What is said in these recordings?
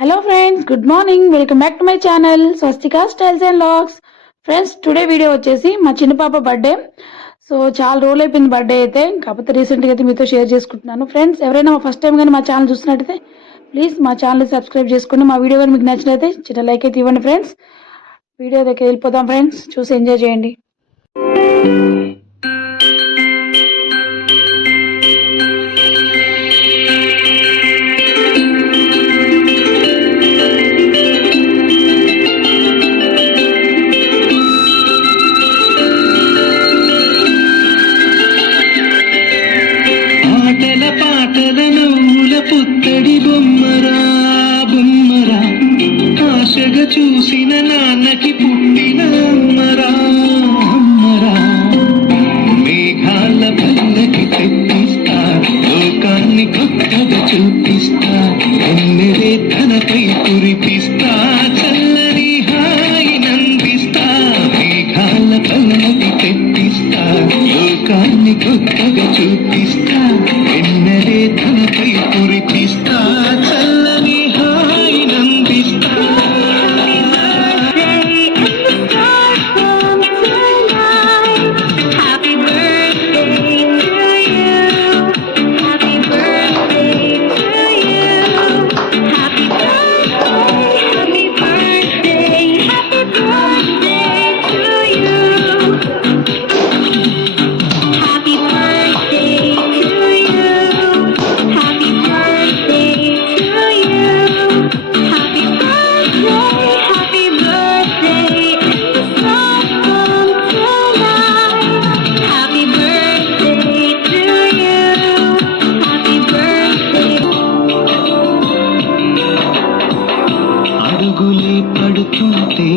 Hello friends, good morning. Welcome back to my channel Swastika styles and logs. Friends, today video వచ్చేసి మా చిన్న పాప birthday. So చాలా రోజులు అయిపోయింది బర్త్డే అయితే, కాకపోతే రీసెంట్గా అయితే మీతో షేర్ చేసుకుంటున్నాను. ఫ్రెండ్స్, ఎవరైనా ఫస్ట్ టైం కానీ మా ఛానల్ చూస్తున్నట్టయితే ప్లీజ్ మా ఛానల్ సబ్స్క్రైబ్ చేసుకోండి. మా వీడియో కానీ మీకు నచ్చినట్లయితే చిన్న లైక్ అయితే ఇవ్వండి. ఫ్రెండ్స్, వీడియో దగ్గర వెళ్ళిపోదాం. ఫ్రెండ్స్, చూసి ఎంజాయ్ చేయండి. పుత్తడి బొమ్మరా బొమ్మరా, ఆశగా చూసిన నాన్నకి పుట్టిన అమ్మరా అమ్మరా. మేఘాల పల్లకి తెప్పిస్తా, లోకాన్ని కొత్తగా చూపిస్తా, ఎన్నెరే తనపై కురిపిస్తా, చల్లని హాయి నందిస్తా. మేఘాల పల్లకి తెప్పిస్తా, లోకాన్ని కొత్తగా చూపిస్తా, ఎన్నెరే తనపై కురిపిస్తా, చల్లని హాయి నందిస్తా. అడుగులే పడుతుంటే,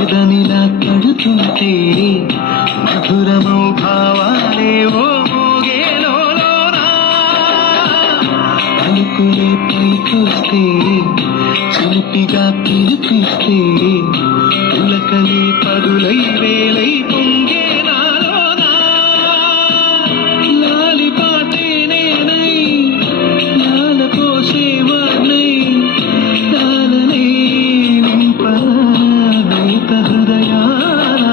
ఎదనిలా కడుతుంటే, మధురమౌ భావాలే ఓ మోగేలోనా. పలుకులే పైకొస్తే, చిలిపిగా పిలిపిస్తే, పులకలే పదులై వేలై పొంగే నాలోనా. లాలి పాటే నేనై, లాల పోసేవాణ్ణై, లాలనే నింపాలేత హృదయాల.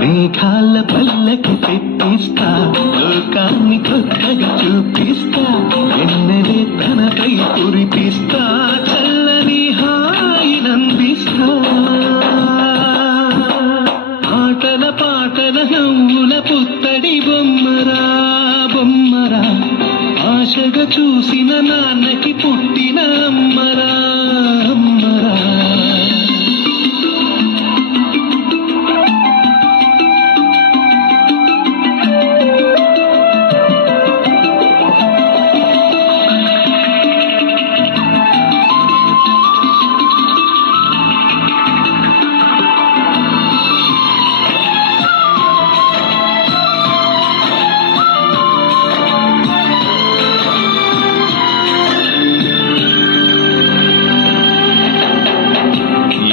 మేఘాల పల్లకి తెప్పిస్తా, లోకాన్ని కొత్తగా చూపిస్తా, ఎన్నెలే తనపై కురిపిస్తా, చల్లని హాయి నందిస్తా. ఆటల పాటల నవ్వుల పుత్తడి బొమ్మరా బొమ్మరా, ఆశగా చూసిన నాన్నకి పుట్టిన అమ్మరా అమ్మరా.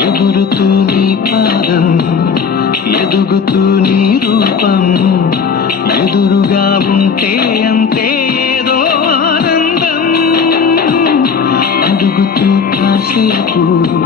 ఎగురుతూ నీ పాదం, ఎదుగుతూ నీ రూపం,